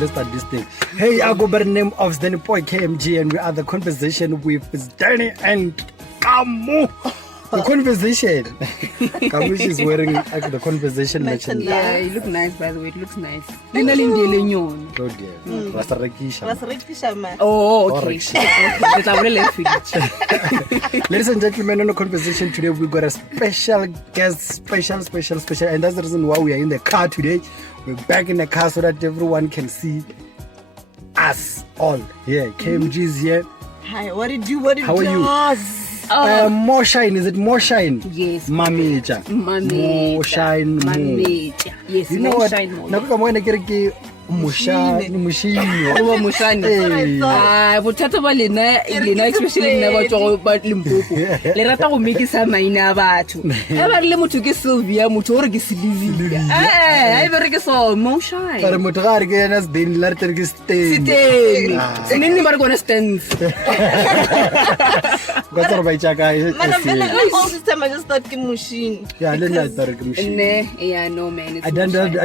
let's start this thing. Hey, I go by the name of Sdeni Poi KMG, and we are the conversation with Sdeni and Kamo. The conversation. Kamo is wearing the conversation merchandise. Yeah, you look nice, by the way. It looks nice. Oh dear. Oh, okay. Ladies and gentlemen, on the conversation today, we got a special guest, special, and that's the reason why we are in the car today. We're back in the car so that everyone can see us all here. KMG is here. Hi, what did you How are you? Moshine, is it Moshine? Yes. Mameja. Moshine. Yes, You know what? Moshine. Moshine. Oh, Moshine. Bothata ba lena especially nna batho ba Limpopo. Le rata go make sa maina a batho. E ba le motho ke Sylvia, motho o re ke Sylvia. I be re ke so Moshine. But motho ga re ke ena Sdeni la re tere ke Sdeni. Sdeni. Sdeni ba re gona stands. Go tsara ba itjaka e. all this time I just thought ke Moshine. Yeah, le nna tsara ke Moshine. Yeah, no man. It's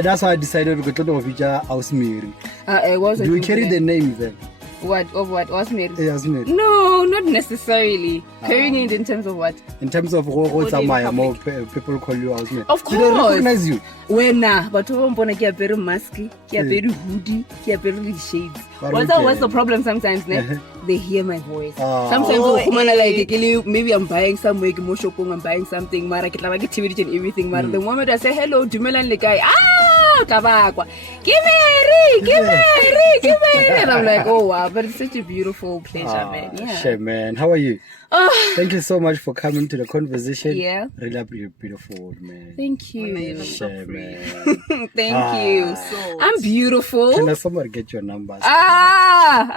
That's why I decided to go to feature house Mary. Do you carry the name then? What? Of what? What's married? Yes, Mary. No, not necessarily. Carrying it in terms of what? In terms of what's Maya, more people call you house Mary. Of course. Do they recognize you? When but mbona ke very musky, ke very hoodie, ke very shades. What's the problem sometimes, ne? They hear my voice. Sometimes maybe I'm buying somewhere, I'm buying something, mara ke tla ba ke TV and everything, mara the moment I say hello, dumelang le guy, tabakwa. Give me. And I'm like, oh wow, but it's such a beautiful pleasure, man. Yeah. Shit, man. How are you? Thank you so much for coming to the conversation. Yeah. Really beautiful, man. Thank you. Shit, man. Thank you. So I'm beautiful. Can somebody get your numbers? We are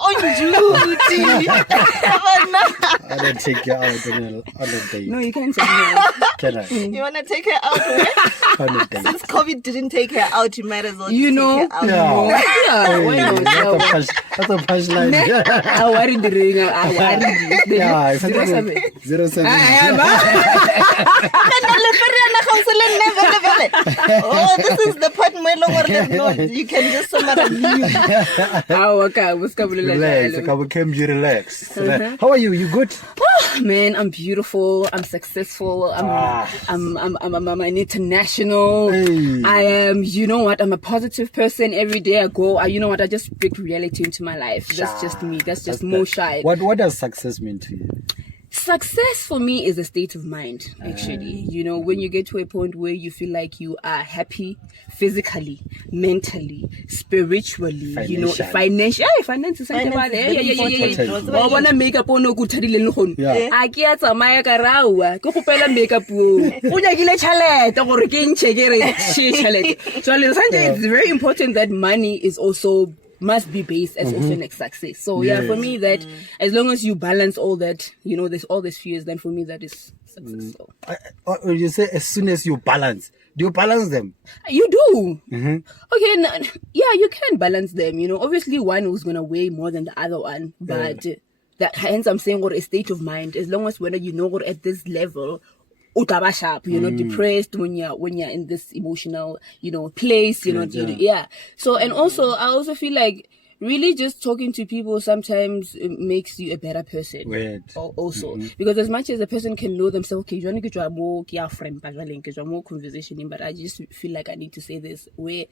on duty. I don't take you out on a date. No, you can't take me out. Can I? You want to take her out? On a date. Since COVID didn't take her out, you might as well You take know? her out. Yeah. Yeah, why not? That's a punchline. I worried the ring. I worried. Yeah, it's 07. 07. Oh, this is the part where you can just leave. Relax. How are you? You good? Man, I'm beautiful. I'm successful. I'm an international. Hey. I am. You know what? I'm a positive person. Every day I go. You know what? I just bring reality into my life. That's just me. That's just Moshine. What does success mean to you? Success for me is a state of mind, actually. You know, when you get to a point where you feel like you are happy physically, mentally, spiritually, you know, financially. Finance is something about it. I want to make up on no good telephone. I get a Maya Karawa, Kokopela makeup. So it's very important that money is also must be based as also an success. So yeah, for me that as long as you balance all that, you know, there's all these fears, then for me that is successful. You say as soon as you balance, do you balance them? You do. Okay, yeah, you can balance them. You know, obviously one was gonna weigh more than the other one, but that hence I'm saying what a state of mind. As long as when you know what at this level. You're not depressed when you're in this emotional, you know, place, you know, So, and also, I also feel like really just talking to people sometimes makes you a better person. Also, because as much as a person can know themselves, okay, you want to get more conversation, but I just feel like I need to say this where.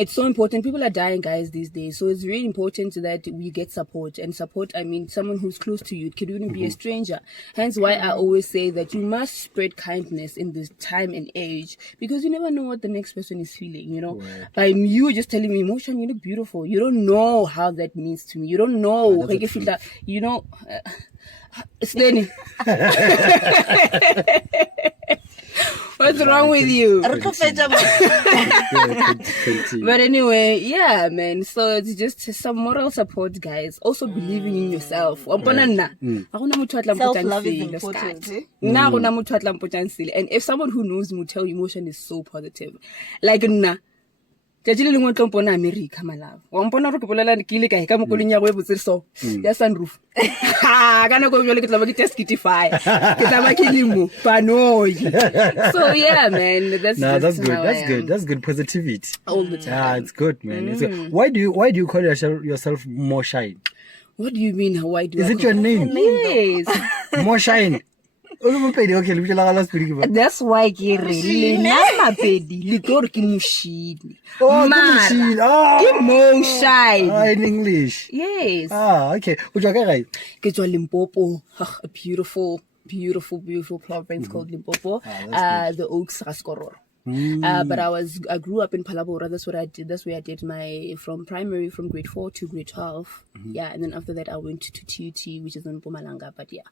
It's so important. People are dying, guys, these days. So it's really important that we get support. And support, I mean, someone who's close to you. It could even be a stranger. Hence why I always say that you must spread kindness in this time and age. Because you never know what the next person is feeling, you know. By you just telling me, Moshine, you look beautiful. You don't know how that means to me. You don't know. Like if you know, Sdeni. What's wrong with you? But anyway, yeah, man. So it's just some moral support, guys. Also believing in yourself. Self-love is important. And if someone who knows me will tell you emotion is so positive. Like, Tjatjile lengwe tlo mpona America malava. Wa mpona re ke bolela ke ile kae ka mokolong ya go e botse so. Ya sunroof. Ha kana go jole ke tla ba ke test kitify. Ke tla ba ke limo panoi. So yeah man, that's That's good. how I That's am. good. That's good positivity. All the time. Yeah, it's good, man. It's good. Why do you call yourself Moshine? What do you mean why do Is I it your name? Yes. Moshine. Okay, lebitso la gago la sepedi ke ba? That's why ke re lena mapedi le tlo re ke Moshine. Oh, ke Mara, Moshine. Oh. ke Moshine. In English. Yes. Okay. O tswa kae gae? Ke tswa Limpopo, a beautiful province called Limpopo. The Oaks Raskoror. But I grew up in Palabora. That's what I did. That's where I did from grade 4 to grade 12. Yeah, and then after that I went to TUT, which is in Mpumalanga. But yeah,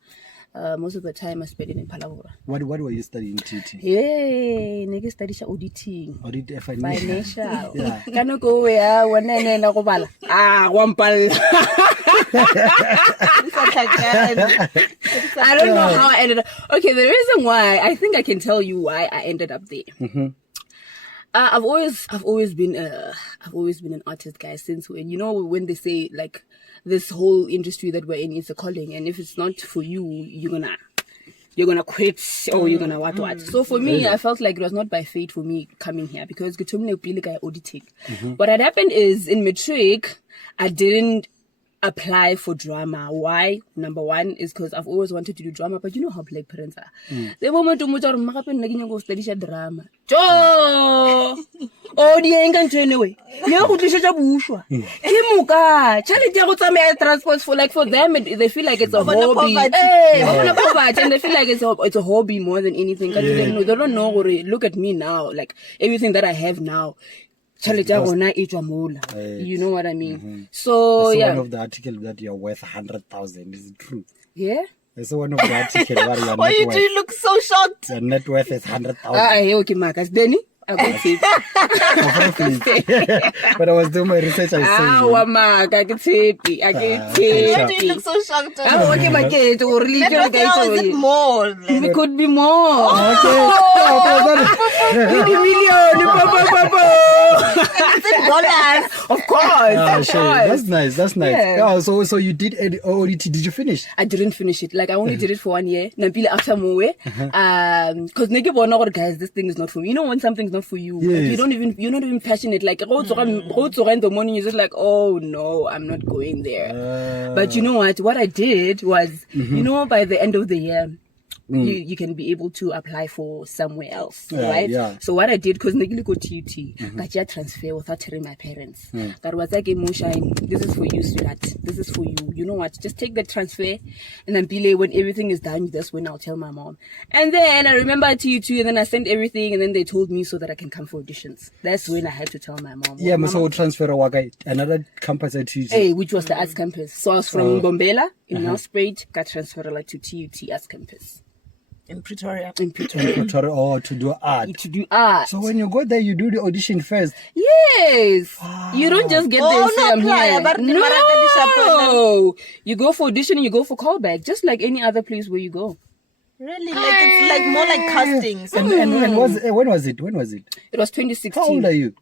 most of the time I spent it in Palabora. What were you studying TUT? Hey, nigga study auditing. Audit Financial. Yeah. Can go where one and go bala. One pal. I don't know how I ended up. Okay, the reason why I think I can tell you why I ended up there. I've always been an artist, guys. Since when they say like this whole industry that we're in is a calling, and if it's not for you, you're gonna quit or you're gonna what. So for me, I felt like it was not by fate for me coming here because I auditing. What had happened is in matric, I didn't apply for drama. Why? Number one is because I've always wanted to do drama, but you know how black parents are. The moment to mutar magapen go study drama. Jo! Oh, the ain't anyway. You go to bushwa. Kimuka. Charlie go to transport for them. They feel like it's a hobby. Hey, and they feel like it's a hobby more than anything. They don't know. Look at me now. Like everything that I have now. You know what I mean? So I saw yeah. one of the article that you're worth 100,000. Is it true? Yeah. I saw one of the article where your Why net you worth. do you look so shocked? Your net worth is 100,000. Okay, Marcus. Sdeni, I go see. But I was doing my research. I saw. Mark, I get happy. I get Why do you happy. look so shocked? I'm working my kid to religion. Is it more? It could be more. Okay. 20 million. It's in dollars. Of course. Ah, Of sure. course. That's nice. Yeah. So you did ODT. Did you finish? I didn't finish it. Like I only did it for 1 year. Nampile after more. Because nigga wanna guys, this thing is not for me. You know when something's not for you. Yes. Like, you're not even passionate. Like go to in the morning, you're just like, oh no, I'm not going there. But you know what? What I did was, by the end of the year, you can be able to apply for somewhere else, right? Yeah. So what I did, because I go to UT, got your transfer without telling my parents. That was like, Moshine, this is for you, sweetheart. This is for you. You know what? Just take the transfer, and then when everything is done, that's when I'll tell my mom. And then I remember at TUT, and then I sent everything, and then they told me so that I can come for auditions. That's when I had to tell my mom. Yeah, so transfer another campus at TUT. Hey, which was the arts campus. So I was from Bombela in Nelspruit, got transferred to TUT arts campus. In Pretoria. In Pretoria. Oh, to do art. To do art. So when you go there, you do the audition first. Yes. You don't just get there and say I'm here. No. You go for audition and you go for callback, just like any other place where you go. Really? Like it's like more like castings. And when was it? It was 2016. How old are you?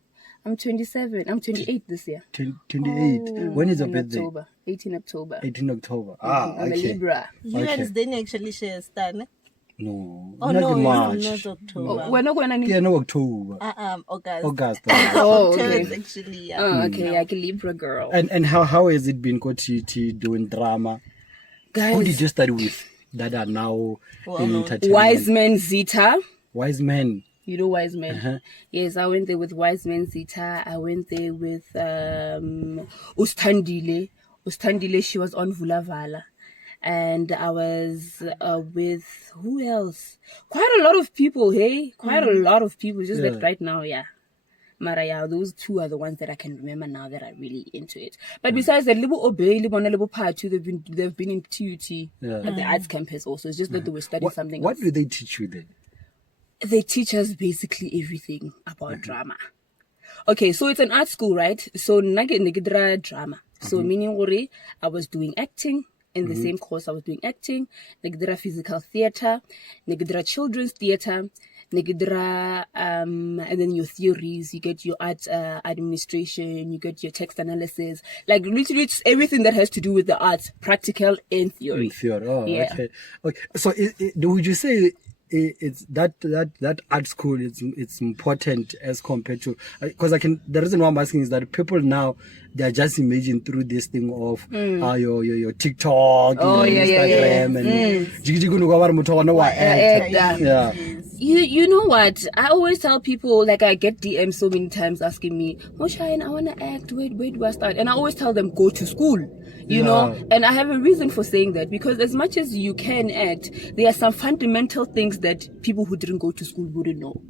I'm 27. I'm 28 this year. 28. When is your birthday? October. 18 October. 18 October. I'm a Okay. Libra. You and Sdeni actually share a star, ne? No. Oh not no, March. it's not October. We're not going to Yeah, no, October. August. August. Oh, October okay. actually, yeah. Oh, okay. Like a Libra girl. And how has it been go to doing drama? Guys. Who did you study with that are now in entertainment? Wise Man Zita. Wise Men. You know Wise Men? Yes, I went there with Wise Men Zita. I went there with Ustandile. Ustandile, she was on Vulavala. And I was with, who else? Quite a lot of people, hey? Quite a lot of people. Just that right now, yeah. Maja, those two are the ones that I can remember now that are really into it. But besides that, Libo Obey, Libo and Libo Part 2, they've been in TUT at the arts campus also. It's just that they were studying something else. What do they teach you then? They teach us basically everything about drama. Okay, so it's an art school, right? So nagidra drama. So meaning I was doing acting. In the same course, I was doing acting, nagidra physical theater, nagidra children's theater, and then your theories, you get your art administration, you get your text analysis, like literally it's everything that has to do with the arts, practical and theory. Oh, Yeah. Okay. So would you say it's that art school it's important as compared to, because the reason why I'm asking is that people now, they're just imaging through this thing of your TikTok, Instagram, and You know what? I always tell people, like I get DMs so many times asking me, Moshine, I want to act. Where do I start? And I always tell them, go to school. You know, and I have a reason for saying that, because as much as you can act, there are some fundamental things that people who didn't go to school wouldn't know.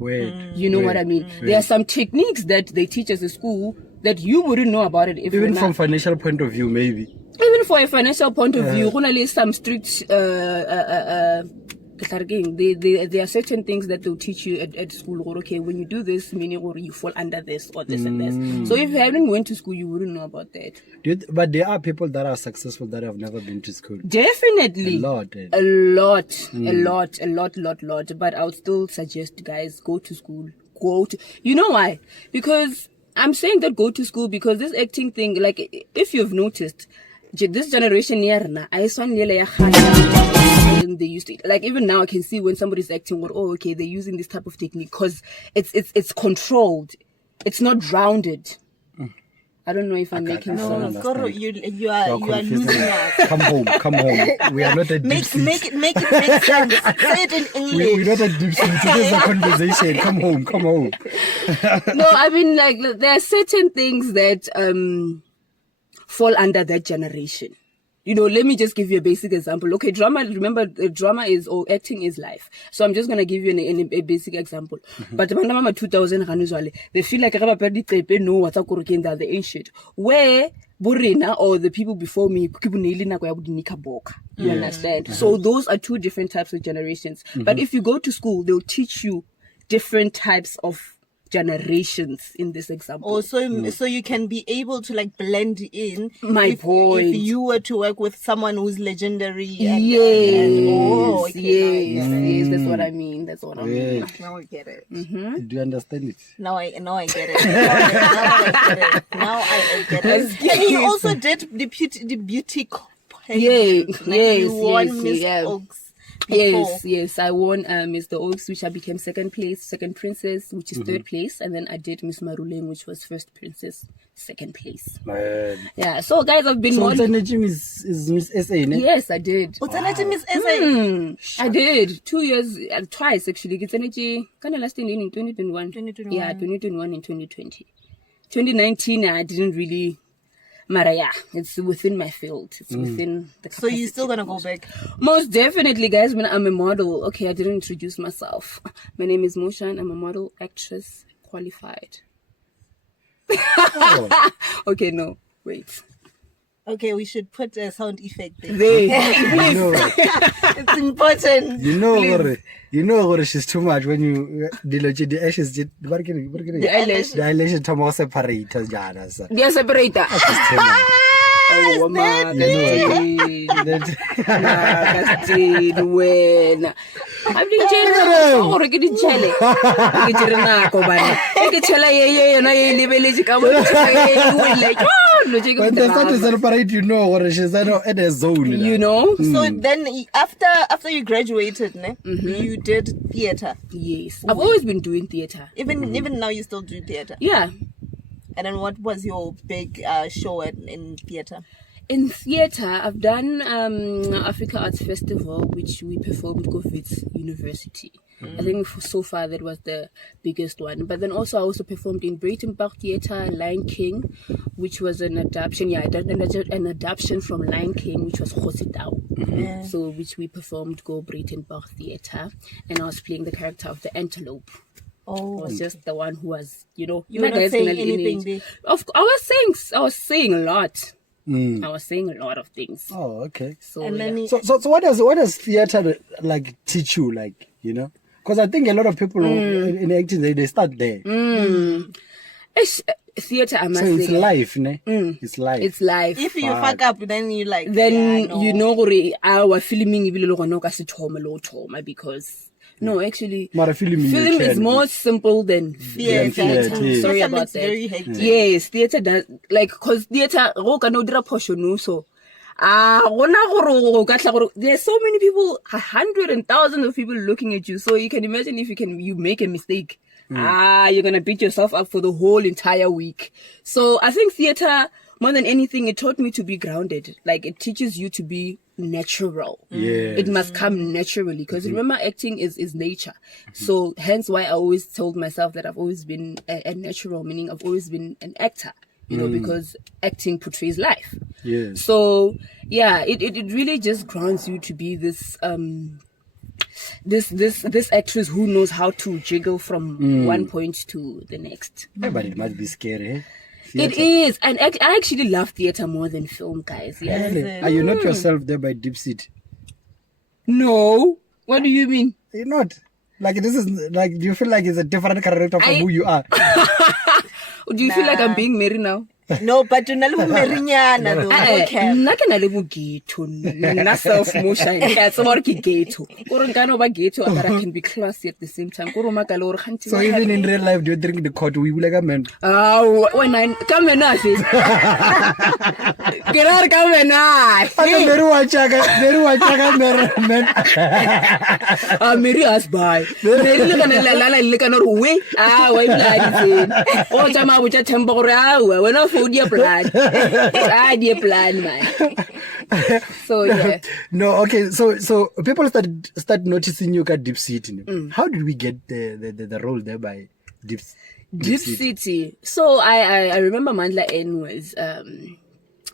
You know what I mean? There are some techniques that they teach us at school that you wouldn't know about it. Even from financial point of view, maybe. Even for a financial point of view, only some strict there are certain things that they'll teach you at school, or okay, when you do this, meaning or you fall under this or this and this. So if you haven't went to school, you wouldn't know about that. But there are people that are successful that have never been to school. Definitely. A lot. But I would still suggest, guys, go to school. You know why? Because I'm saying that go to school because this acting thing, like if you've noticed, this generation they used to, like even now I can see when somebody's acting, they're using this type of technique because it's controlled, it's not grounded. I don't know if I'm making sense. No, you are losing us. Come home. We are not at Diepcity. Make it make sense. Say it in English. We're not at Diepcity. Today's a conversation. Come home. No, I mean, like there are certain things that fall under that generation. You know, let me just give you a basic example. Okay, drama is, or acting is life. So I'm just going to give you a basic example. But mama 2000, they feel like know what's the ancient. Where Burina or the people before me, you understand? So those are two different types of generations. But if you go to school, they'll teach you different types of generations in this example. So you can be able to like blend in. Point. If you were to work with someone who's legendary. Yes, that's what I mean. Now I get it. Do you understand it? Now I get it. Now I get it. And you also did the beauty yes, you won Miss Oaks. Yes, I won Mr. Oaks, which I became second princess, which is third place, and then I did Miss Maruleng, which was first princess, second place. Yeah, so guys, I've been so is Miss SA, ne? Yes, I did. Miss SA? I did 2 years, twice actually. It's energy kind of last in 2021. 2021. Yeah, 2021 and 2020. 2019, I didn't really. Maria, it's within my field. It's within the capacity. So you're still gonna go back? Most definitely, guys. When I'm a model, okay, I didn't introduce myself. My name is Moshine. I'm a model, actress, qualified. Okay, no, wait. Okay, we should put a sound effect there. It's important. You know, she's too much when you the ashes did. The eyelashes to separate. They are separated. Oh, mama, when I'm the general, or get it jelly. Get it nako bana. Get chela na libeliji ka like but the fact is separate, you know, or she's at a zone. You know. So then after you graduated, you did theater. Yes, I've always been doing theater. Even now you still do theater. Yeah. And then what was your big show in theater? In theater, I've done Africa Arts Festival, which we performed Wits University. I think so far that was the biggest one. But then I also performed in Breitenbach Theater, Lion King, which was an adaptation. Yeah, I did an adaptation from Lion King, which was Hositao. So which we performed Breitenbach Theater, and I was playing the character of the antelope. Oh, I was just the one who was, you know, you were not saying anything big. I was saying a lot. I was saying a lot of things. Oh, okay. So and then so what does theater like teach you, like, you know? Because I think a lot of people in acting they start there. Theater, I must so it's say. life, ne? It's life. It's life. If you fuck up, then you like. Then you know, our filming because No, actually, Mara film is more simple than Theater. Sorry Theater about makes that. very hectic. Yes, theater does, like, cause theater, so there's so many people, 100 and thousands of people looking at you. So you can imagine if you make a mistake, you're gonna beat yourself up for the whole entire week. So I think theater, more than anything, it taught me to be grounded. Like, it teaches you to be natural. Yes. It must come naturally, because remember, acting is nature. So hence why I always told myself that I've always been a natural, meaning I've always been an actor. You know, because acting portrays life. Yes. So yeah, it really just grounds you to be this this actress who knows how to jiggle from one point to the next. Yeah, but it must be scary, eh? It is, and I actually love theater more than film, guys. Yeah. Really? Are you not yourself there by Diepcity? No. What do you mean? You're not. Like, this is like, do you feel like it's a different character from who you are? Do you feel like I'm being married now? No, but you're not merinyana though. Okay. Nna ke na le bogeto, nna self motion ke a tseba gore ke ghetto gore nka no ba ghetto but I can be classy at the same time gore makale gore khanti So even in real life, do you drink the court? We like a man. when I come and I say get out come and I Mary us by Mary le kana le kana re we wa ibla di o tsama bo tsa tempo gore wena for dear plan dear plan man. So yeah. No, okay. So people start noticing you at Diepcity. How did we get the role there by Diepcity? So I remember Mandla N was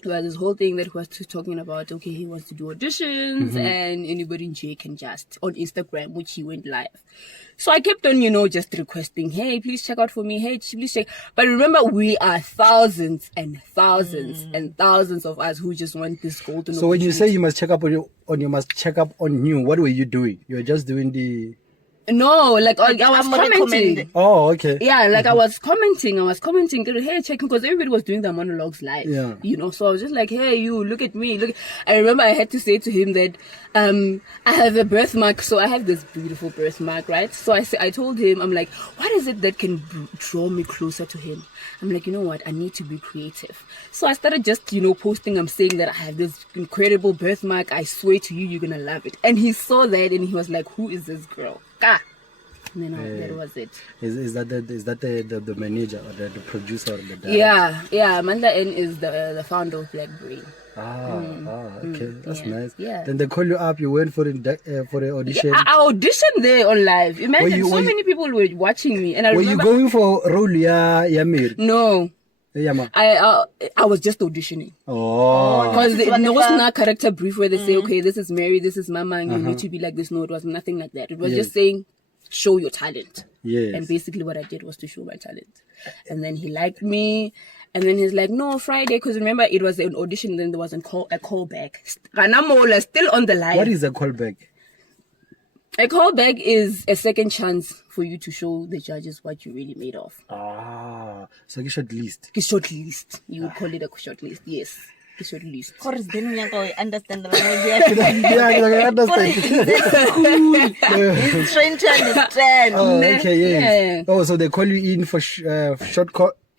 this whole thing that he was talking about. Okay, he wants to do auditions and anybody in J can just on Instagram, which he went live. So I kept on, just requesting, hey, please check out for me. Hey, please check. But remember, we are thousands and thousands and thousands of us who just want this golden. So when you say you must check up you must check up on you, what were you doing? You were just doing the. No, like I was commenting. Oh, okay. Yeah, like I was commenting, hey, checking, because everybody was doing their monologues live. Yeah. So I was just like, hey, you, look at me. Look. I remember I had to say to him that I have a birthmark, so I have this beautiful birthmark, right? So I told him, I'm like, what is it that can draw me closer to him? I'm like, you know what? I need to be creative. So I started just, posting. I'm saying that I have this incredible birthmark. I swear to you, you're going to love it. And he saw that and he was like, who is this girl? And then that was it. Is that the manager or the producer or the director? Yeah. Amanda N is the founder of Black Brain. Okay, that's nice. Yeah. Then they call you up. You went for an audition. Yeah, I auditioned there on live. Imagine many people were watching me, and I remember. Were you going for role ya Mary? No. Yeah, I was just auditioning. Oh. Because there was not a character brief where they say, okay, this is Mary, this is Mama, and you need to be like this. No, it was nothing like that. It was just saying, show your talent. Yes. And basically what I did was to show my talent. And then he liked me. And then he's like, no, Friday. Because remember, it was an audition. Then there was a callback. Ranamola still on the line. What is a callback? A callback is a second chance for you to show the judges what you really made of. So a short list. A short list. You would call it a short list. Yes. A short list. Of course, then you understand the language. I understand. Cool. He's trying to understand. Oh, okay, yes. Yeah. Oh, so they call you in for short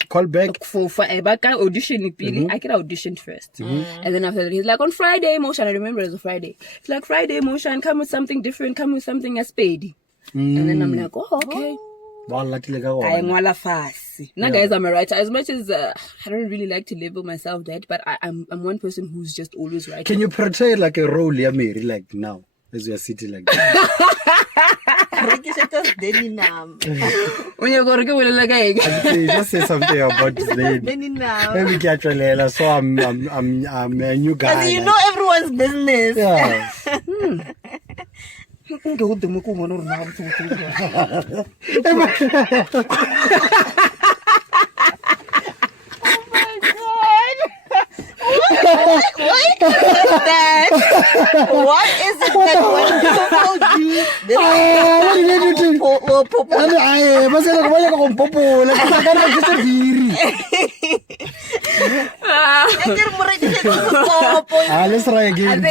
callback? For a audition, I get auditioned first. And then after that, he's like, on Friday, Moshine, I remember it was a Friday. It's like, Friday, Moshine, come with something different, come with something as spade. And then I'm like, oh, okay. Now, guys, I'm a writer. As much as I don't really like to label myself that, but I'm one person who's just always writing. Can you portray like a role, yeah, Mary, like now, as we are sitting like that? When you're going to just say something about Sdeni. Maybe get your so I'm a new guy. Because you know everyone's business. Yeah. What is it that when people do this? What did you do? Let's try again.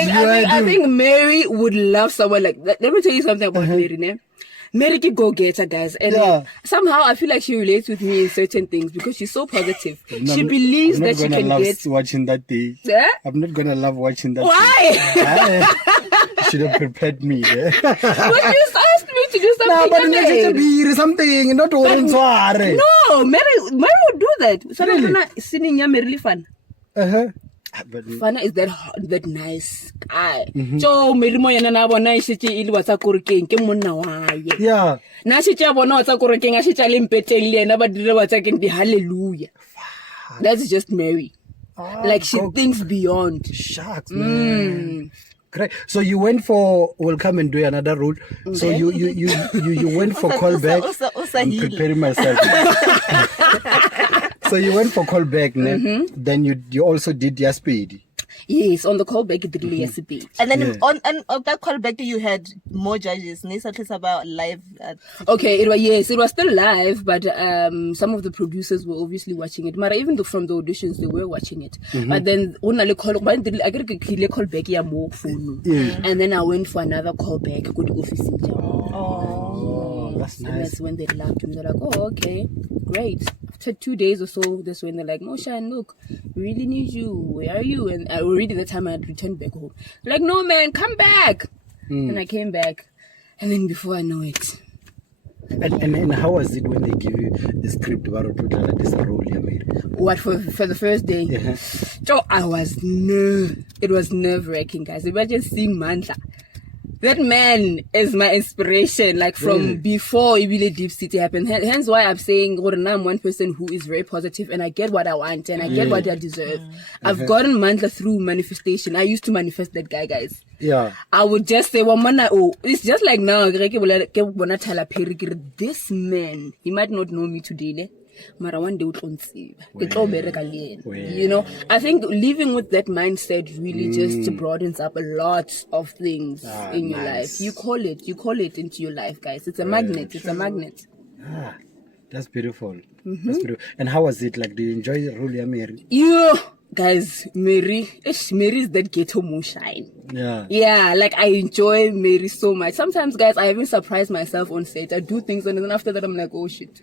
I think Mary would love someone like that. Let me tell you something about Mary. Mary ki go-getter, guys. And Yeah. somehow I feel like she relates with me in certain things because she's so positive. She believes I'm not that she gonna can love get... watching that day. Yeah? I'm not gonna love watching that. Why? Should have prepared me. Yeah. But you asked me to do No, something. but it again. needs to be something, not orange. No, Mary would do that. So Really? sitting here, Mary fun. But Fana is that nice guy. So Mary mo yana na bona ishitse ile wa tsa korokeng ke monna wae. yeah. Na shitse bona wa tsa korokeng a shitse le mpeteng le yena ba dire wa tsa ke di hallelujah. That's just Mary. Like she thinks beyond. Shucks, man. Great. So you went for. We'll come and do another role. So you went for callback. I'm preparing myself. So you went for callback, then you also did Diepcity. Yes, on the callback it really has a bit. And then on that callback you had more judges. Nisa talks about live. Okay, it was still live, but some of the producers were obviously watching it. Mara, even though from the auditions they were watching it. But then I get a callback ya mo phone. And then I went for another callback. Go to office. That's And nice. that's when they laughed and they're like, oh, okay, great. After 2 days or so, that's when they're like, Moshine, look, we really need you. Where are you? And already the time I had returned back home. Like, no, man, come back. And I came back. And then before I know it. And how was it when they give you the script about this role you made? What, for the first day? Yeah. So it was nerve-wracking, guys. Imagine seeing Mandla. That man is my inspiration, like from before Ibile Diepcity happened. Hence why I'm saying I'm one person who is very positive and I get what I want and I get what I deserve. I've gotten Mandla through manifestation. I used to manifest that guy, guys. Yeah. I would just say, it's just like now, this man, he might not know me today, mara one day you know, I think living with that mindset really just broadens up a lot of things in your life. You call it into your life, guys. It's a magnet. It's a magnet. That's beautiful. That's beautiful. And how was it? Like, do you enjoy the role, Mary? Yeah, guys, Mary is that ghetto Moshine. Yeah, like I enjoy Mary so much. Sometimes, guys, I even surprise myself on set. I do things and then after that I'm like, oh shit.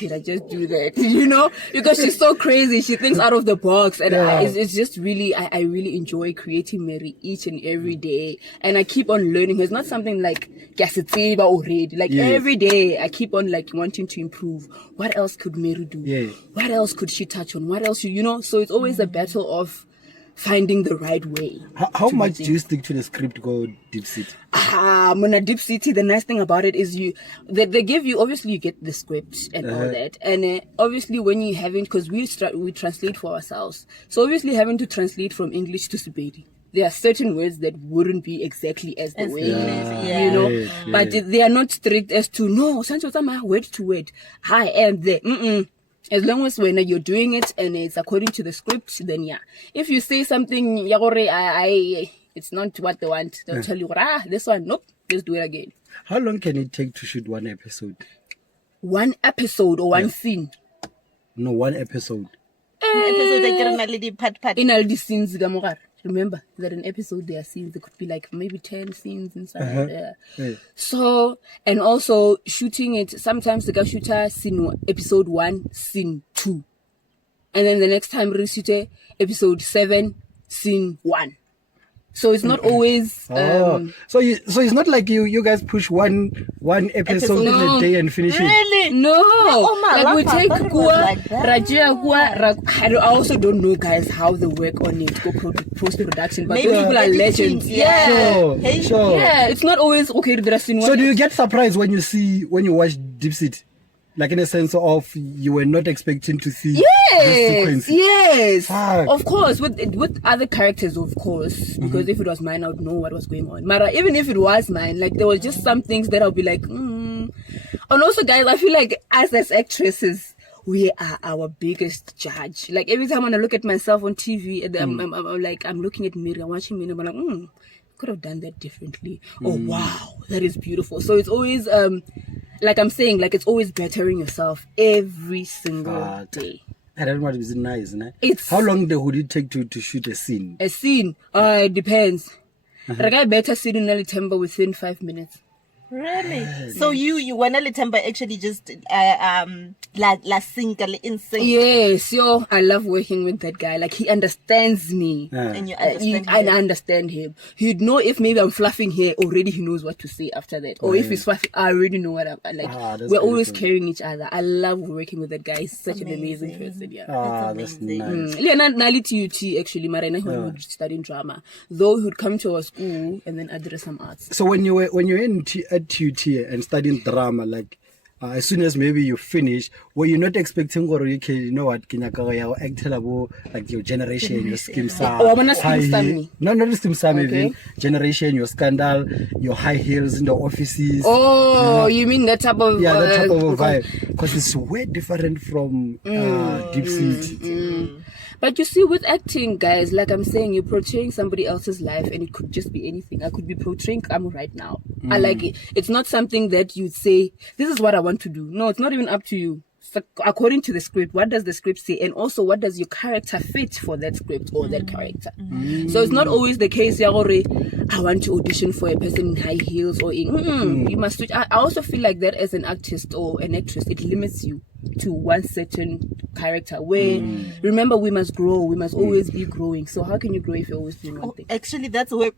Did I just do that? You know, because she's so crazy. She thinks out of the box, and it's just really, I really enjoy creating Mary each and every day, and I keep on learning. It's not something like gasetiba already. Like every day, I keep on like wanting to improve. What else could Mary do? What else could she touch on? What else, you know? So it's always a battle of finding the right way. How much do you stick to the script, go Diepcity? Mona Diepcity, the nice thing about it is they give you, obviously you get the script and all that, and obviously when you haven't, because we translate for ourselves, so obviously having to translate from English to Sdeni, there are certain words that wouldn't be exactly as the way you know, but they are not strict as to no Sancho word to word I am there. As long as when you're doing it and it's according to the script, then yeah. If you say something, it's not what they want, they'll tell you, this one, nope, let's do it again. How long can it take to shoot one episode? One episode or one scene? No, one episode. In all these scenes, remember that in episode there are scenes, there could be like maybe 10 scenes inside. So, and also shooting it, sometimes the guy shooter scene episode 1, scene 2. And then the next time we shoot episode 7, scene 1. So it's not always. So it's not like you guys push one episode in a day and finish it. No, like we take I also don't know, guys, how they work on it, post production, but Maybe those people are legends. Sure. Yeah, it's not always okay. So do you get surprised when you watch Diepcity? Like in a sense of you were not expecting to see this sequence. Yes, Fuck. of course. With other characters, of course, because if it was mine, I would know what was going on. But even if it was mine, like there was just some things that I'll be like, And also, guys, I feel like us as actresses, we are our biggest judge. Like every time when I look at myself on TV, I'm looking at Miri, I'm watching Miri, I'm like, could have done that differently. Oh wow, that is beautiful. So it's always like I'm saying, like it's always bettering yourself every single day. And that one is nice, né? It's how long would it take to shoot a scene? It depends. Like I better scene in September within 5 minutes. Really? So you wanna temper actually just la sync in sync. Yes, I love working with that guy. Like he understands me. And you understand I understand him. He'd know if maybe I'm fluffing hair, already he knows what to say after that. Or if he's fluffing, I already know what I'm like. We're always carrying each other. I love working with that guy. He's such an amazing person. Yeah. That's nice. Nali TUT actually, Marina, he would study drama. Though he would come to our school and then address some arts. So when you're in at TUT and studying drama, like as soon as maybe you finish, were you not expecting or okay, you know what, like your generation, your skim Not not skim even generation, your scandal, your high heels in the offices. Oh, you mean that type of that type of a vibe, because it's way different from Diepcity. But you see, with acting, guys, like I'm saying, you're portraying somebody else's life, and it could just be anything. I could be portraying Kamo right now. I like it. It's not something that you say, this is what I want to do. No, it's not even up to you. So according to the script, what does the script say? And also, what does your character fit for that script or that character? So it's not always the case, I want to audition for a person in high heels or in, you must switch. I also feel like that as an artist or an actress, it limits you to one certain character where remember, we must grow, we must always be growing. So how can you grow if you're always doing one thing? Actually, that's where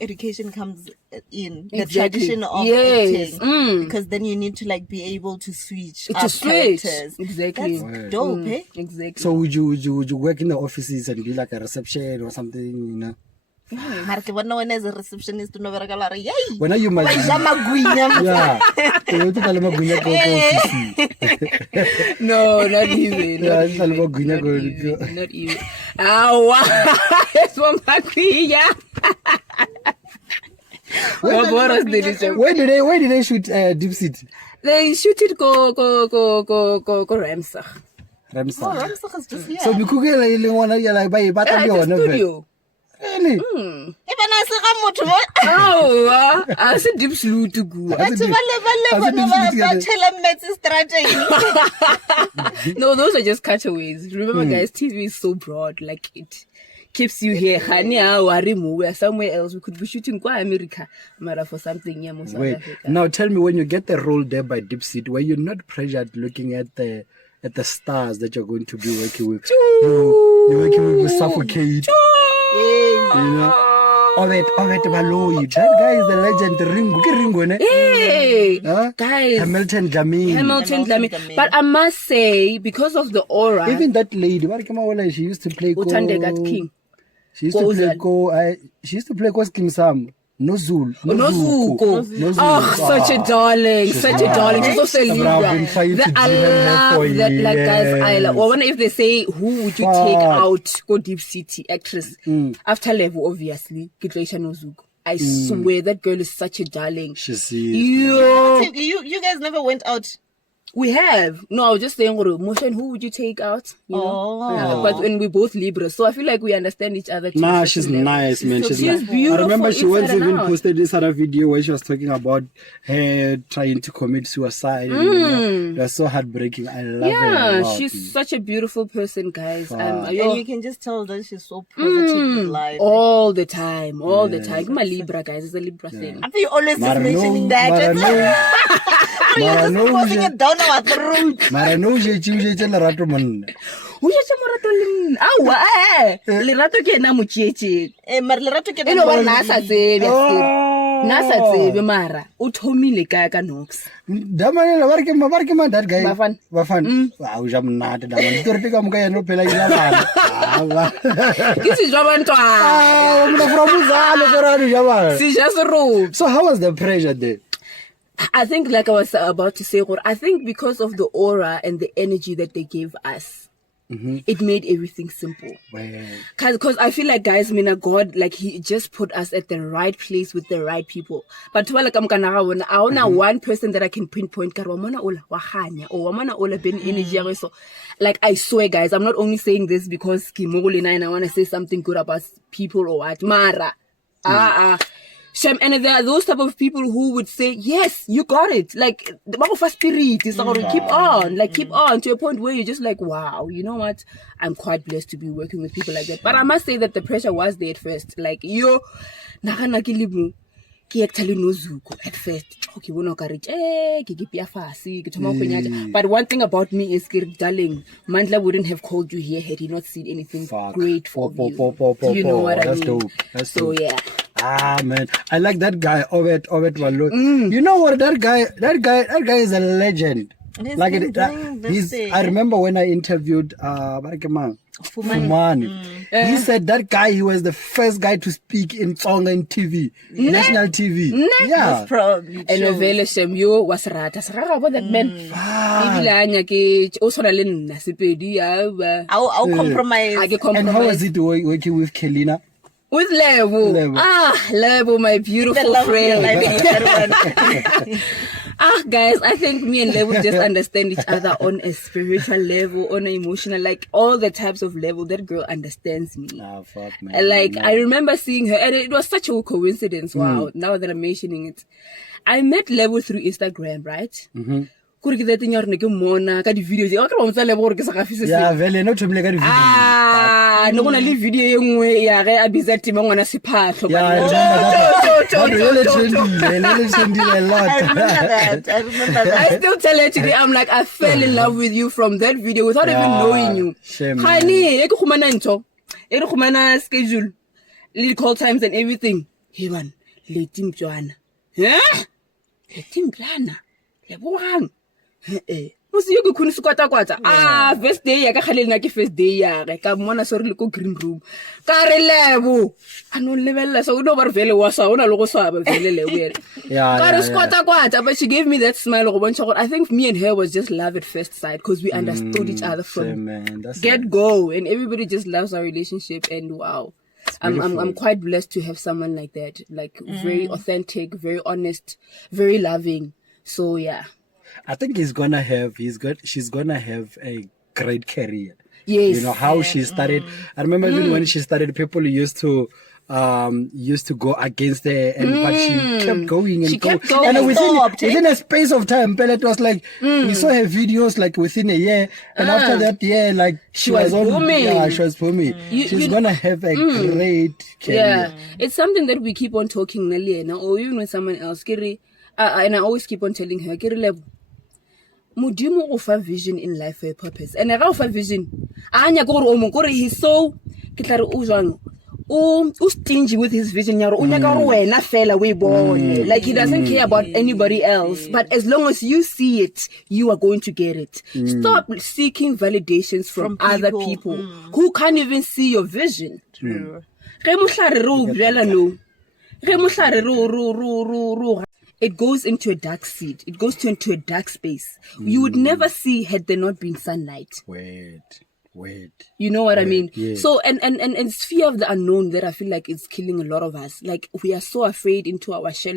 education comes in, the Exactly. tradition of Yes. acting, because then you need to like be able to switch To switch. characters. Exactly. That's dope. Eh? Exactly. So would you work in the offices and be like a reception or something, you know? Mara ke bona wena as a receptionist no bereka la re yay When are you wa ja magwinya yeah. You to tell me Gunya go office. No, not even. Yeah, Not it's all about even. Gunya Not even. It's one Makuya. Where did they shoot Diepcity? They shoot it go Ramsar. Ramsar. Ramsar is just here. So Mikugela ile wana ya like ba At the studio. Really? Eba na se ga motho mo Oh, I said deep slew to go. batho ba le ba tshela metsi strategy. No, those are just cutaways. Remember, guys, TV is so broad. Like, it keeps you here. We are somewhere else. We could be shooting in America. Mara for something here, South Wait. Africa. Now tell me, when you get the role there by Diepcity, were you not pressured looking at the stars that you're going to be working with? You're working with Suffocate. You know? Ovet Baloyi. That guy is the legend. Ringo. Hey, Huh? guys. Hamilton Jamil. Hamilton Dlamini. But I must say, because of the aura, Even that lady, she used to play Uthandegat King. She used to play Skim Sam. Nozuko. Oh, such a darling. Such a darling. She's also a Libra. I love that. Like, guys, I love. I wonder if they say, who would you take out? Go Diepcity actress. After level, obviously. Kitleisha Nozuko. I swear that girl is such a darling. She's You guys never went out. We have. No, I was just saying, Moshine, who would you take out? You know? Yeah, but when we both Libras, so I feel like we understand each other. Nah, she's nice, man. She's nice. Beautiful. I remember she once inside and even out. posted this other video where she was talking about her trying to commit suicide. It was so heartbreaking. I love her. Yeah, a lot. she's such a beautiful person, guys. And you can just tell that she's so positive with life. All the time. I'm a Libra, guys. It's a Libra thing. I think you always just Mara mentioning no- that. Mara You're no- just posting it down our throat. Mara no lerato monna. Lerato ke na mochietse. Mara lerato ke Eno wa na sa tsebe. Oh. Na sa tsebe mara o thomile ka Nox. Damanela ba re ke man that guy. Bafan. Wow, ja mnate daman. Torete ka muka yena phela ila bana. Ke se jwa bantwana. Mna from uzalo korani ja bana. Se ja se rope. So how was the pressure there? I think, like I was about to say, I think because of the aura and the energy that they gave us, it made everything simple. Because I feel like, guys, God, like, He just put us at the right place with the right people. But like I want one person that I can pinpoint. So, like, I swear, guys, I'm not only saying this because and I want to say something good about people or what. Mara. And there are those type of people who would say, yes, you got it. Like, the Baba spirit is like, keep on to a point where you're just like, wow, you know what? I'm quite blessed to be working with people like that. But I must say that the pressure was there at first. Like, ke actually no zuko at first. Okay, we no ka reach ke pia fasi ke thoma go nyaja. But one thing about me is darling, Mandla wouldn't have called you here had he not seen anything great for you. Do you know what I mean? Dope. That's so dope. yeah. Ah man, I like that guy, Obet Wallo. You know what? That guy is a legend. Like I remember when I interviewed Fumani. He said that guy, he was the first guy to speak in Tsonga in TV, national TV. Yeah. Probably And Novelle Shemyo was rata. About that man. I'll compromise. And how was it working with Kelina? With Levo. Levo, my beautiful friend. Guys, I think me and Levo just understand each other on a spiritual level, on an emotional, like all the types of level. That girl understands me. Fuck, man. And I remember seeing her, and it was such a coincidence. Wow, now that I'm mentioning it. I met Levo through Instagram, right? Yeah, vele no to make a video. No gonna leave video ngwe ya ge a busy team ngwana sephatlo. Yeah, I remember that. I still tell her today, I'm like, I fell in love with you from that video without even knowing you. Honey, e khumana ntho. E re khumana schedule. Little call times and everything. Hey man, le team Joanna. Le team Joanna. Le boang. Musi yo go kwata first day ya ka khalena ke first day ya ka mona so re le ko green room ka re Lebo ano lebella so no bar vele wa sa ona lo go swaba vele Lebo ka re kwata but she gave me that smile go bontsha gore I think me and her was just love at first sight because we understood each other from get go, and everybody just loves our relationship. And wow, I'm quite blessed to have someone like that, like very authentic, very honest, very loving. So yeah, I think she's gonna have a great career. Yes. You know how she started. I remember even when she started, people used to go against her, but she kept going and going. And within a space of time, it was like we saw her videos like within a year, and after that year, like she was booming. Yeah, she was booming. She's gonna have a great career. Yeah, it's something that we keep on talking, or even with someone else. And I always keep on telling her, Mudimu offer vision in life for a purpose. And I offer vision. He's so stingy with his vision. Like he doesn't care about anybody else. But as long as you see it, you are going to get it. Stop seeking validations from other people who can't even see your vision. True. It goes into a dark seed. It goes into a dark space. You would never see had there not been sunlight. Wait. You know what I mean? Yes. So, and it's fear of the unknown that I feel like it's killing a lot of us. Like, we are so afraid into our shell.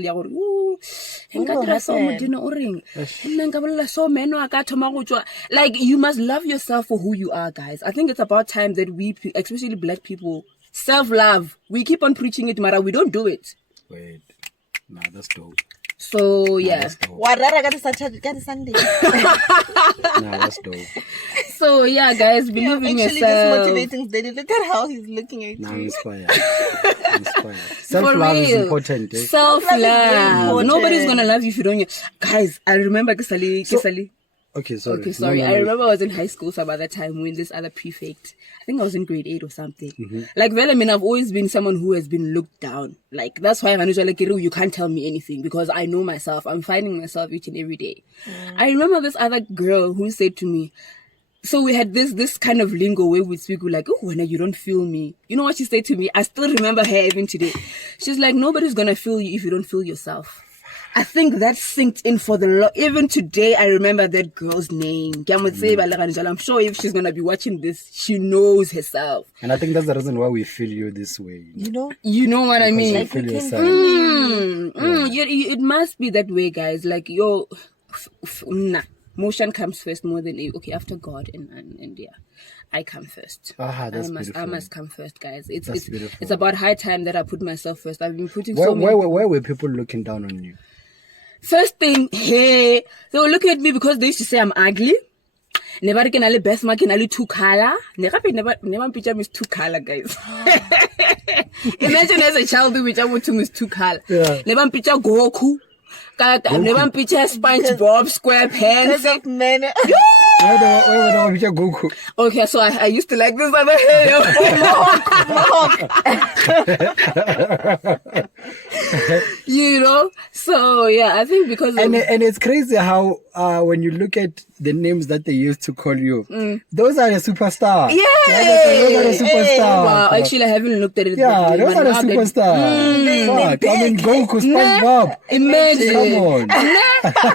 Like, you must love yourself for who you are, guys. I think it's about time that we, especially black people, self-love. We keep on preaching it, Mara. We don't do it. Wait. Nah, that's dope. So yeah. Nah, that's dope. So yeah, guys, believe in yourself. Just motivating Sdeni. Look at how he's looking at you. Nah, inspired. Self-love is important. Self-love. Nobody's gonna love you if you don't. Guys, I remember Kisali. Okay, sorry. Okay, sorry. No. I remember I was in high school, so by that time when this other prefect, I think I was in grade 8 or something. Like, well, I mean, I've always been someone who has been looked down. Like, that's why I'm usually like, you can't tell me anything because I know myself. I'm finding myself each and every day. I remember this other girl who said to me, so we had this kind of lingo where we speak, we're like, oh, when you don't feel me. You know what she said to me? I still remember her even today. She's like, nobody's gonna feel you if you don't feel yourself. I think that synced in for even today. I remember that girl's name. I'm sure if she's gonna be watching this, she knows herself. And I think that's the reason why we feel you this way. You know what I mean? Like you feel yourself. It must be that way, guys. Like Moshine comes first more than after God and yeah, I come first. I must come first, guys. It's about high time that I put myself first. I've been putting where were people looking down on you? First thing, hey, they were looking at me because they used to say I'm ugly. Never can ali best mark in ali 2 color. Never picture miss 2 color, guys. Imagine as a child which I want to miss 2 color. Yeah. Never picture Goku. Never picture SpongeBob SquarePants. Man. Goku. Okay, so I used to like this other hair. You know? So yeah, I think because of, And it's crazy how when you look at the names that they used to call you, those are the superstar. Yeah. Those are the superstar. Wow, actually I haven't looked at it. Yeah, those are the Now that- superstar. Fuck, I mean, Goku, SpongeBob. Imagine. Come on.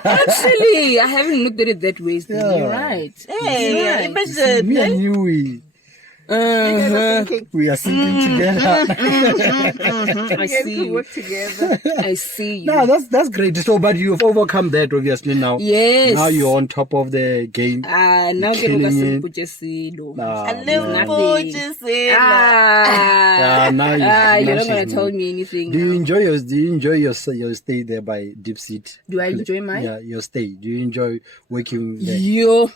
Actually, I haven't looked at it that way. Sdeni. Yeah. You're right. Hey, You're right. imagine. Me and you, we are singing together. I see you. Work together. I see you. No, that's great. So, but you've overcome that, obviously, now. Yes. Now you're on top of the game. Now You're ke killing boka it. simple just see no. Ah, Nothing. Yeah, now You're not she's gonna tell moving. me anything. Do you now. enjoy your stay there by Diepcity? Do I enjoy mine? Yeah, your stay. Do you enjoy working there? Yo,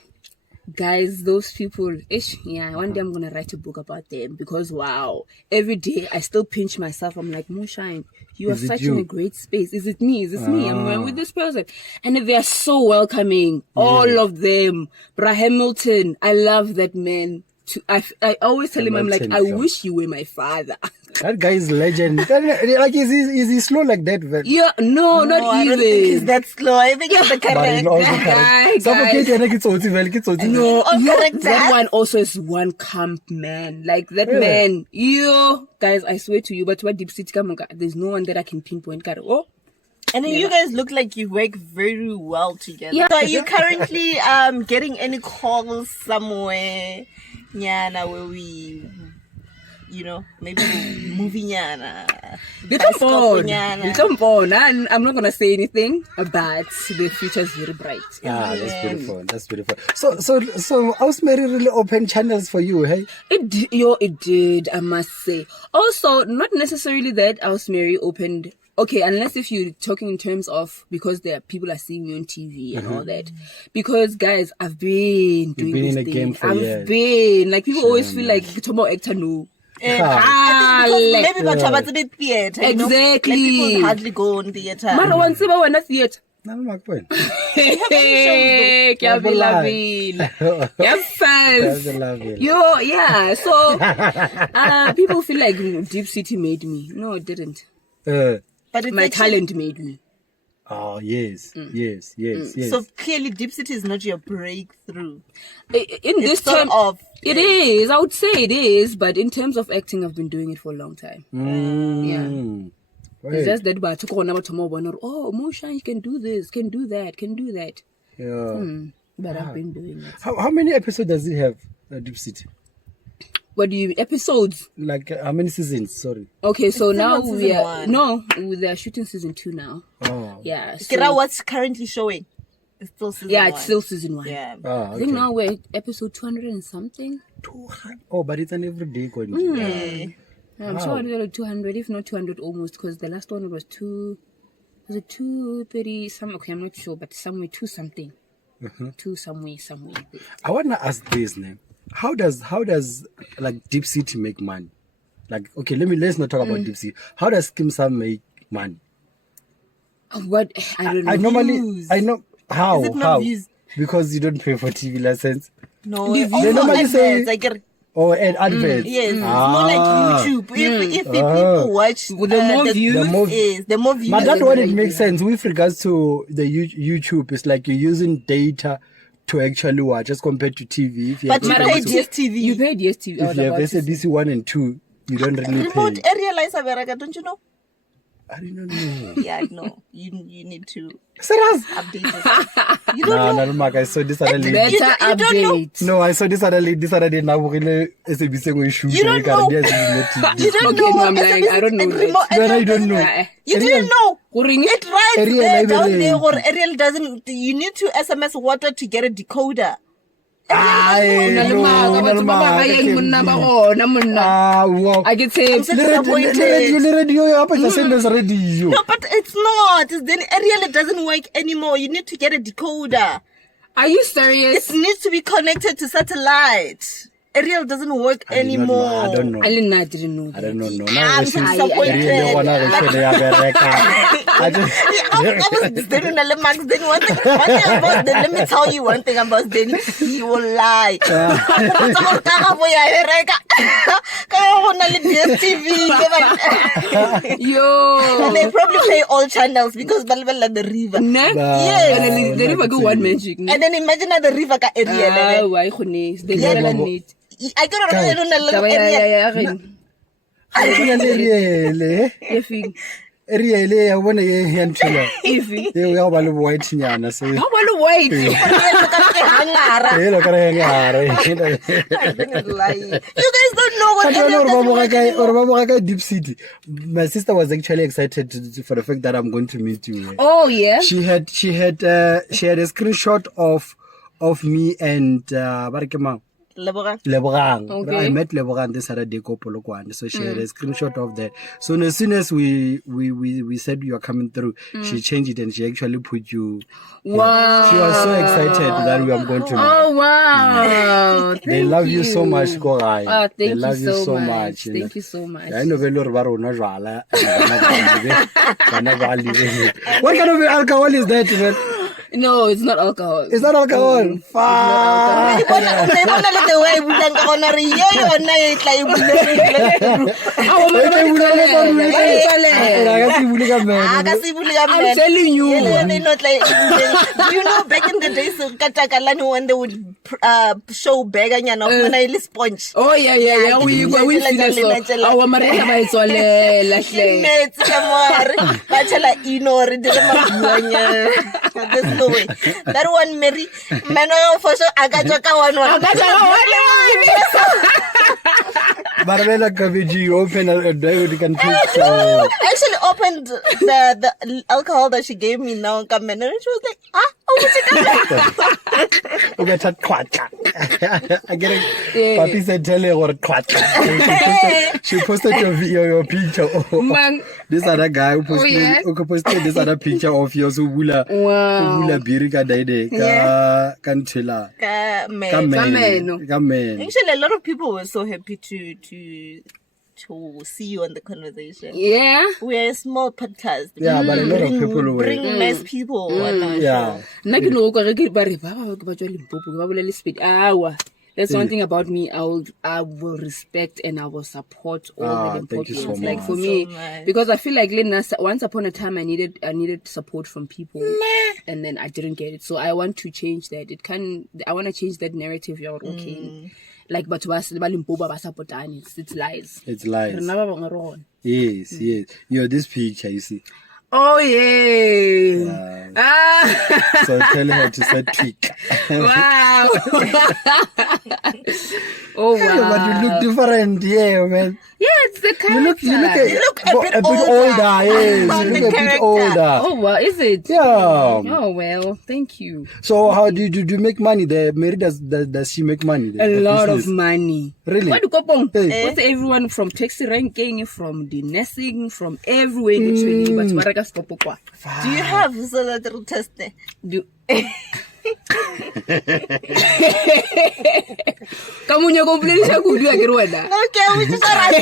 guys, those people. Yeah, one day I'm gonna write a book about them because wow, every day I still pinch myself. I'm like, Moshine, you are Is it such you? in a great space. Is it me? Is this me? I'm going with this person, and they are so welcoming. All of them. Bra Hamilton, I love that man. I always tell him, I'm like, I Hamilton, wish you were my father. That guy is legend. Like, is he slow like that? Yeah, no, not I don't even. think he's that slow. I think it's the But correct. he's also Guy, correct. Suffocate, guys. and it's OT. No, correct that that. one also is one camp man. Like that man, guys, I swear to you, but what Diepcity Kamoga, there's no one that I can pinpoint. Oh, And then you guys look like you work very well together. Yeah. So are you currently getting any calls somewhere? Nyana, where we, maybe moving Nyana. I'm not gonna say anything, but the future is very bright. Ah, that's beautiful. That's beautiful. So Ausmary really opened channels for you, hey? It did, I must say. Also, not necessarily that Ausmary opened. Okay, unless if you're talking in terms of because there are people are seeing me on TV and all that. Because guys, I've been doing been this in the thing. game for I've years. been like people always feel like Tomo actor no. Maybe but about a bit theater. Exactly. Like people hardly go on theater. Mara one say one theater. No, Mark Point. Hey, yeah. So people feel like Diepcity made me. No, it didn't. But it's My actually- talent made me. Oh, yes. Yes. So clearly Diepcity is not your breakthrough. In this sort term, of- it is. I would say it is, but in terms of acting, I've been doing it for a long time. It's just that, but oh, Moshine, you can do this, can do that. Yeah. But I've been doing it. How many episodes does it have, Diepcity? What do you episodes? Like, how many seasons? Sorry. Okay, so It's now still on we season are one. they're shooting season 2 now. Oh. Yeah. Kira, what's currently showing? It's still season one. It's still season 1. Yeah. Ah, I think now we're at episode 200 and something. 200. Oh, but it's an everyday content. I'm sure I did 200, if not 200 almost, because the last one was 230 some. Okay, I'm not sure, but somewhere 2 something. 2 somewhere. I want to ask this, name. How does like Diepcity make money? Like, okay, let's not talk about Diepcity. How does Kim Sam make money? What? I don't know. I know how. Is it not How? views? Because you don't pay for TV license. No, The also views- They normally say- adverts, I get. Or an advert. Yes, it's more like YouTube. If people watch, The more views, the more views. But that's the what more it makes sense with regards to the YouTube. It's like you're using data to actually watch as compared to TV. If you But have you to- pay DSTV. You pay DSTV. if you have SABC 1 and 2, you don't really Remote pay. area lights are very good, don't you know? I don't know. Yeah, I know. You need to Serious? update yourself. You don't No, know. no, Mark, I saw this other lady. Better You don't know. update. No, I saw this other lady. This other day now we're gonna SABC going shoot. You don't know. You You don't Okay, know. no, I'm like, I don't know And that. remote No, area you don't know. doesn't- You didn't know. Ring It writes Ariel there down library. there or Ariel doesn't. You need to SMS water to get a decoder. Ay, Nna le no, maaka, batho ba no, magaeng monna ba gona, monna. Ah, wow. I get it. so disappointed. Le radio ya apa tsa send us radio. No, but it's not. Then Ariel it doesn't work anymore. You need to get a decoder. Are you serious? It needs to be connected to satellite. Aerial doesn't work anymore. I don't know. I didn't know that. I don't know. No, I'm so disappointed. I was Sdeni na le Max. Sdeni, one thing about Sdeni, let me tell you one thing about Sdeni. He will lie. Yo. And they probably play all channels because Balbala the river. Yes. Yes. The river go one magic. And then imagine at the river ka Ariel. Why khone? The river need. I don't know. Ariel, I want to hear him tell If you have a white nyana. So, how about wait? You guys don't know what Diepcity. My sister was actually excited for the fact that I'm going to meet you. Oh yeah. She had a screenshot of me and Barakema. Lebogang. Okay. I met Lebogang this Saturday Polokwane. So she had a screenshot of that. So as soon as we said you are coming through, she changed it and she actually put you. Wow. She was so excited that we are going to meet. Oh wow. They love you so much, Korai. Oh, thank they love you so much. You know. Thank you so much. I know what kind of alcohol is that, man? No, it's not alcohol. It's not alcohol. Fuck. I'm telling you. You know, back in the days of Katakalani when they would show beganya of when sponge. Oh yeah. We feel so. Our marriage by it's all There's no way. That one Mary Mano for sure Agajaka one. Barbella Kaviji open a day you can take. Actually opened the alcohol that she gave me now and she was like, I get it. Papi said tell her what she posted your picture. This other guy who posted this other picture of yours who Bula Birika Daide Kantila. Kamen. Actually, a lot of people were so happy to see you on the conversation. Yeah. We're a small podcast. Yeah, but a lot of people will bring nice people on our show. That's one thing about me. I will respect and I will support all the Limpopoans. So like much. for me, because I feel like once upon a time I needed support from people, and then I didn't get it. So I want to change that. I want to change that narrative. You're okay. Like, but it's lies. It's lies. Yes. You're this picture, you see. Oh yeah. So tell her to say tweak. Wow. Oh wow. But you look different, yeah, man. Yeah, it's the character. You look a bit older. Yes, you look a bit older. Oh wow, is it? Yeah. Oh well, thank you. So how do you make money there? Mary, does she make money there? A lot of money. Really? What do you Hey. What's everyone from taxi ranking, from the nursing, from everywhere actually. But do you have so that little test there? Kamunya komplain kudu akirwada. Okay, we just are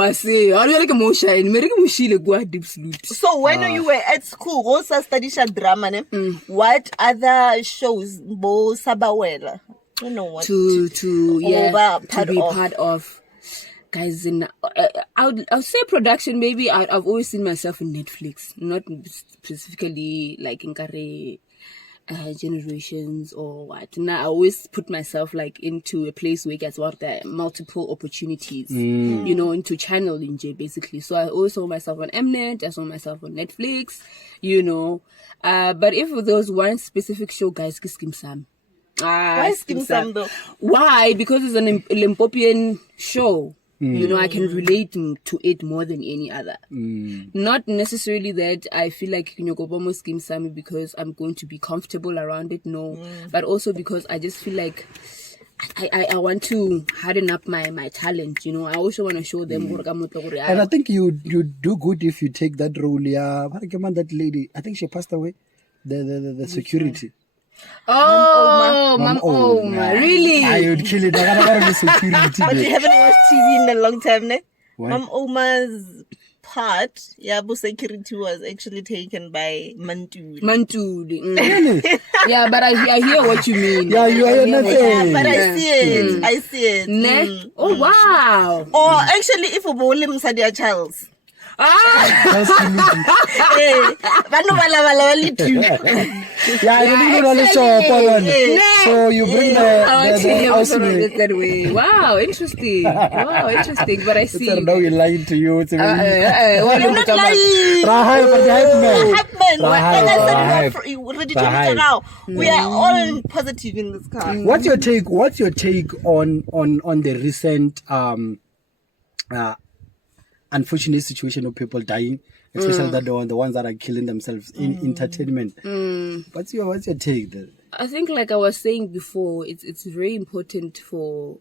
I see. Are you like a Moshine? Mary Mushile go Diepcity. So when you were at school, also studied drama, what other shows Bo Sabawela? You know what? To be part of. Guys, I'll say production. Maybe I've always seen myself in Netflix, not specifically like in generations or what. Now I always put myself like into a place where there's there multiple opportunities, you know, into channeling basically. So I always saw myself on Mnet, I saw myself on Netflix, you know. But if there was one specific show, guys, Skim Sam. Why Skim Sam though? Why? Because it's an Limpopian show. You know, I can relate to it more than any other. Not necessarily that I feel like Kinyokobomo Skim Sami because I'm going to be comfortable around it, no. But also because I just feel like I want to harden up my talent, you know. I also want to show them. And I think you do good if you take that role. Yeah, that lady, I think she passed away. the security. Oh, Mom Oma. Really? I would kill it. I gotta be security. But you haven't watched TV in a long time, ne? What? Mom Oma's part, Yabu security was actually taken by Mantuli. Mantuli. Yeah, but I hear what you mean. Yeah, you are not saying. But I see it. I see it. Ne? Oh, wow. Or actually, if Obolim Sadia Charles. That's Hey, Banu Bala yeah, I didn't know so you bring the housemaid. that way. Wow, interesting. Wow, interesting. But I see. Now we're lying to you. You're not lying. We are all positive in this car. What's your take on the recent unfortunate situation of people dying, especially the ones that are killing themselves in entertainment? What's your take there? I think, like I was saying before, it's very important for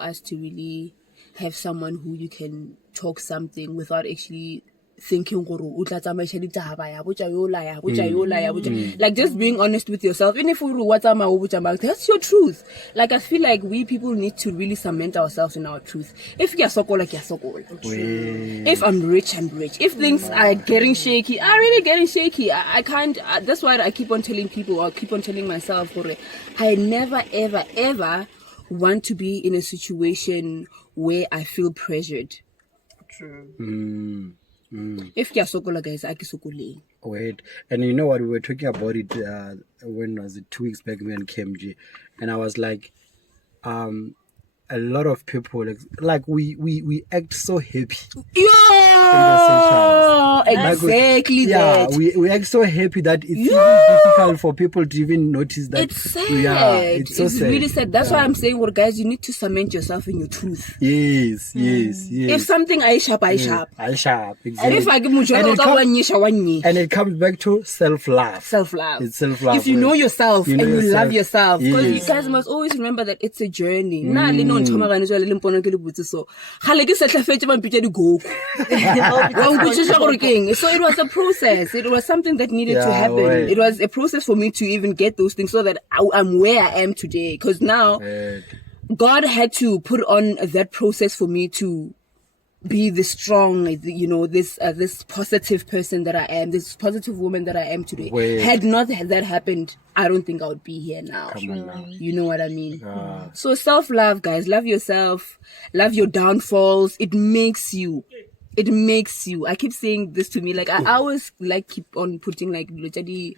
us to really have someone who you can talk something without actually thinking like just being honest with yourself. Even if that's your truth. Like I feel like we people need to really cement ourselves in our truth. If you're so cool, like you're so cool. If I'm rich, I'm rich. If things are getting shaky, are really getting shaky. I can't. That's why I keep on telling people, or keep on telling myself, I never ever ever want to be in a situation where I feel pressured. True. If you're so cool, guys, I can so cool. Wait, and you know what, we were talking about it when was it 2 weeks back, me and KMG, and I was like, a lot of people like we act so happy. Yeah, exactly. Yeah, we act so happy that it's even difficult for people to even notice that. It's sad. Yeah, it's so sad. Really sad. That's why I'm saying, well, guys, you need to cement yourself in your truth. Yes. If something I sharp. Exactly. And if I give you and it comes back to self-love. Self-love. It's self-love. If you know yourself and you love yourself, because you Yes. guys must always remember that it's a journey. So it was a process. It was something that needed to happen. Right. It was a process for me to even get those things so that I'm where I am today. Because now God had to put on that process for me to be the strong, this positive person that I am, this positive woman that I am today. Had not that happened, I don't think I would be here now. Come on now. You know what I mean? So self-love, guys. Love yourself. Love your downfalls. It makes you. I keep saying this to me. Like I always like keep on putting like jadi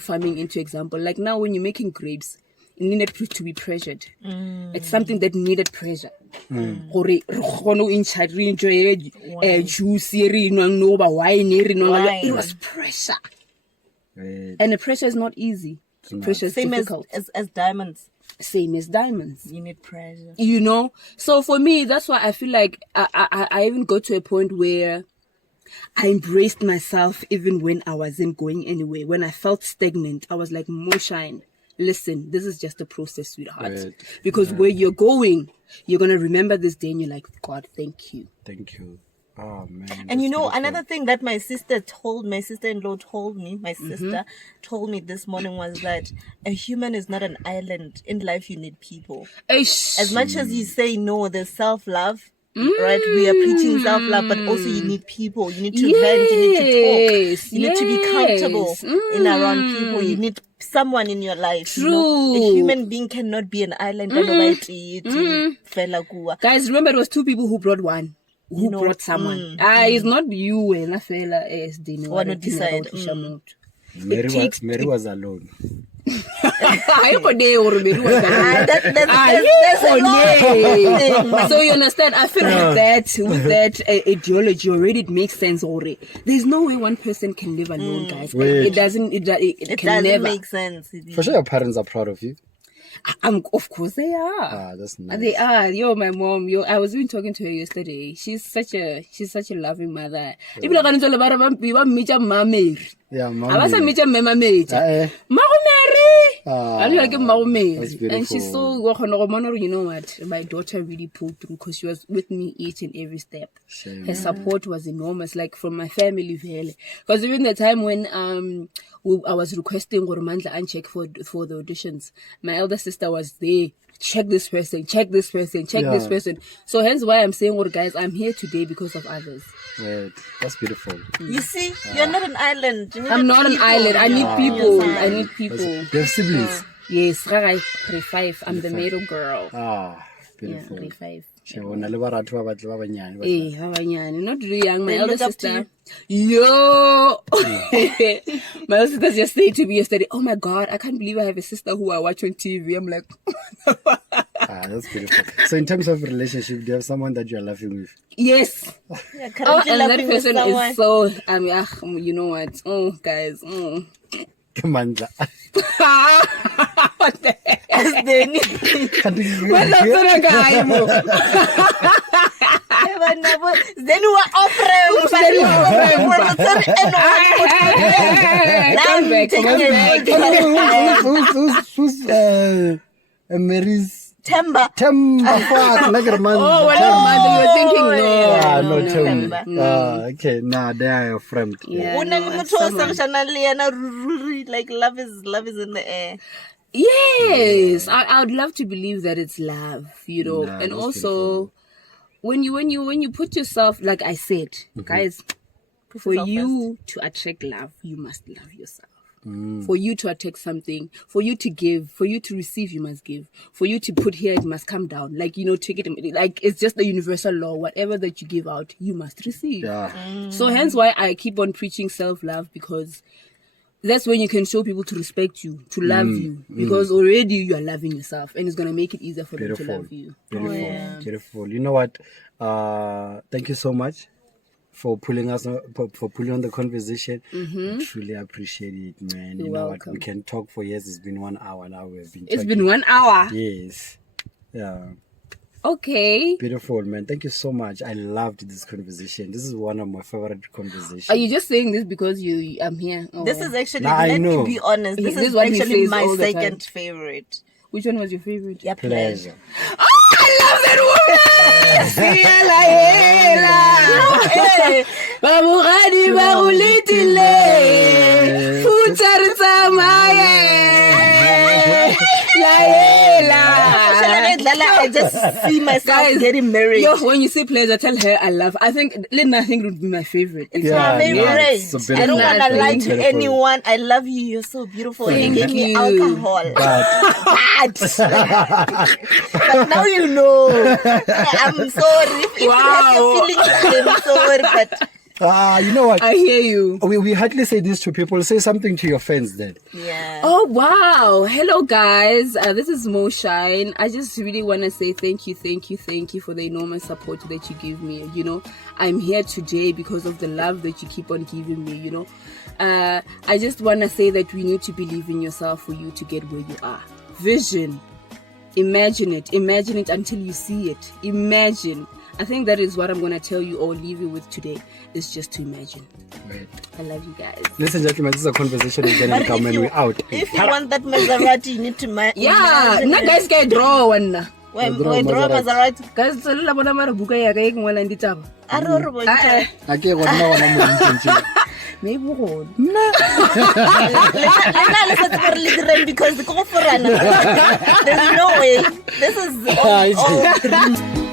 farming into example. Like now when you're making grapes, it needed to be pressured. It's something that needed pressure. It was pressure. And the pressure is not easy. Pressure is difficult. As diamonds. Same as diamonds. You need pressure. So for me, that's why I feel like I even got to a point where I embraced myself even when I wasn't going anywhere. When I felt stagnant, I was like, Moshine, listen, this is just a process, sweetheart. Because where you're going, you're going to remember this day and you're like, God, thank you. Thank you. Oh man. And another thing that my sister-in-law told me this morning was that a human is not an island. In life, you need people. As much as you say no, there's self-love. Right, we are preaching self-love, but also you need people. You need to vent. You need to talk. You need to be comfortable in around people. You need someone in your life. True. A human being cannot be an island. Guys, remember it was 2 people who brought one. Who brought someone? It's not you and fella Sdeni. One would decide. Mary was alone. So you understand? I feel with that ideology already, it makes sense already. There's no way one person can live alone, guys. It can never make sense. For sure, your parents are proud of you. Of course they are. That's nice. They are. My mom. I was even talking to her yesterday. She's such a loving mother. Yeah, Mary. And she's so, you know what, my daughter really pulled through because she was with me each and every step. Shame. Her support was enormous, like from my family. Because even the time when I was requesting Gormandla and check for the auditions, my elder sister was there. Check this person, check this person, check this person. So hence why I'm saying, guys, I'm here today because of others. Right. That's beautiful. You see, you're not an island. I'm not an island. I need people. I need people. Do you have siblings? Yes, 3-5. I'm the middle girl. Beautiful. Yeah, 3-5. Not really young. My elder sister. Yo! My elder sister just said to me yesterday, oh my God, I can't believe I have a sister who I watch on TV. I'm like, that's beautiful. So in terms of relationship, do you have someone that you're laughing with? Yes. Yeah, and that person is so, you know what? Oh, guys. Kamandla. What the heck? Sdeni. Sdeni were offering. Who's Mary's Temba. Oh, you were thinking no, Temba. Okay, they are your friend. Yeah, like love is in the air. Yes, I would love to believe that it's love, you know, and also when you put yourself, like I said, guys, for you to attract love, you must love yourself. For you to attract something, for you to give, for you to receive, you must give. For you to put here, it must come down. Like, you know, take it, like it's just the universal law. Whatever that you give out, you must receive. So hence why I keep on preaching self-love, because that's when you can show people to respect you, to love you, because already you are loving yourself, and it's going to make it easier for them to love you. Beautiful. You know what? Thank you so much for pulling on the conversation. I truly appreciate it, man. You're know welcome. what? We can talk for years. It's been 1 hour now. It's been 1 hour. Yes. Yeah. Okay. Beautiful, man. Thank you so much. I loved this conversation. This is one of my favorite conversations. Are you just saying this because I'm here? Oh. This is actually, let me be honest, this is actually my second favorite. Which one was your favorite? Yeah, pleasure. Oh, I love that I just see myself getting married. Yo, when you say pleasure, tell her I love. I think nothing would be my favorite. It's my favorite. I don't want to lie to anyone. I love you. You're so beautiful. Thank you gave me you. alcohol. But now you know. I'm sorry. If you have your feelings, I'm sorry. But you know what? I hear you. We hardly say this to people. Say something to your fans then. Yeah. Oh, wow. Hello, guys. This is Moshine. I just really want to say thank you for the enormous support that you give me. You know, I'm here today because of the love that you keep on giving me, you know. I just want to say that we need to believe in yourself for you to get where you are. Vision. Imagine it until you see it. Imagine. I think that is what I'm going to tell you or leave you with today, is just to imagine. Right. I love you guys. Listen, gentlemen, this is a conversation with Sdeni and Kamo, and we're out. If you want that Maserati, you need to yeah, na guys can draw one. When draw Maserati. Guys, so la bona mara buka ya ka e ngwala nditaba. Ake go nna wana mo ntse. Maybe go. Let's because the go for there's no way. This is all